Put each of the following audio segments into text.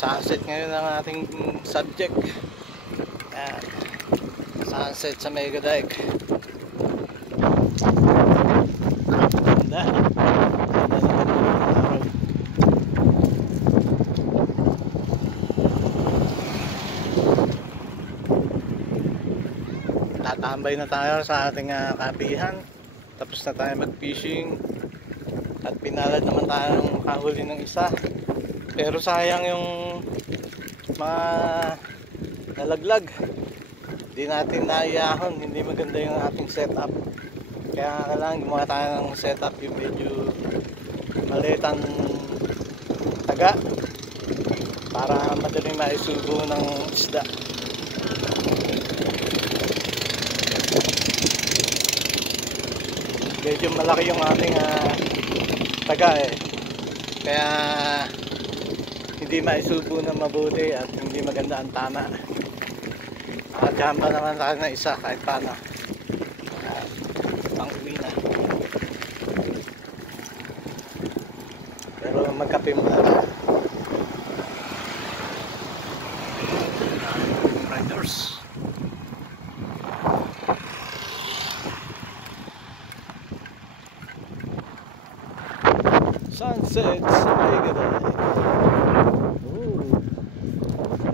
Sunset ngayon ang ating subject. Ayan. Sunset sa Mega Dike. Ganda. Tatambay na tayo sa ating kapihan. Tapos na tayo mag-fishing. At pinalad naman tayong kahuli ng isa. Pero sayang yung mga nalaglag. Hindi natin naiyahon. Hindi maganda yung ating setup. Kaya kailangan gumawa tayo ng setup yung medyo malitang taga para madaling maisubo ng isda. Medyo malaki yung ating taga kaya hindi maisubo na mabuti at hindi maganda ang tama. Nakajamba naman tayo na isa kahit paano. Pang uwi na. Pero magkape muna tayo. Riders. Sunset sa Mega Dike.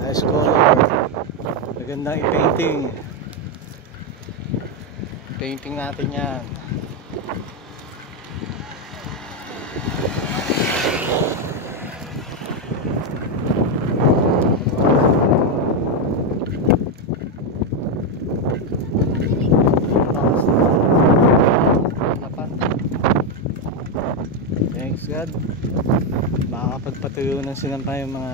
Nice color. Magandang i-painting. Painting natin yan. Thanks God. Makakapagpatuyo ng sinampay yung mga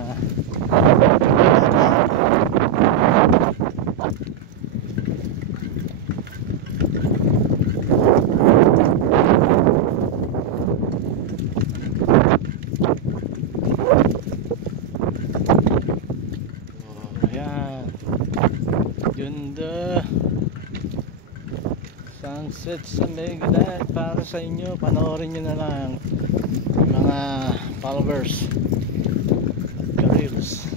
ayan. Ganda. Sunset sa Mega Dike para sa inyo. Panoorin nyo na lang mga followers at ka-reels.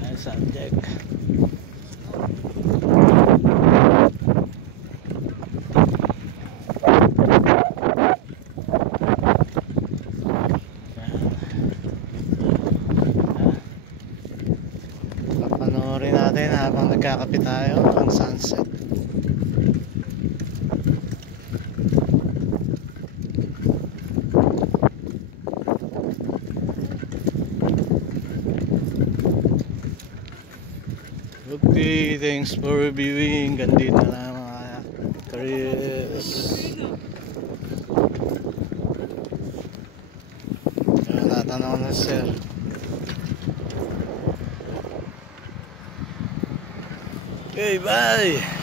Ayan, subject. Panoorin natin habang nagkakape tayo ang sunset. Okay, thanks for reviewing. Gandito na lang mga Chris. Natanaw na sir. Okay, bye!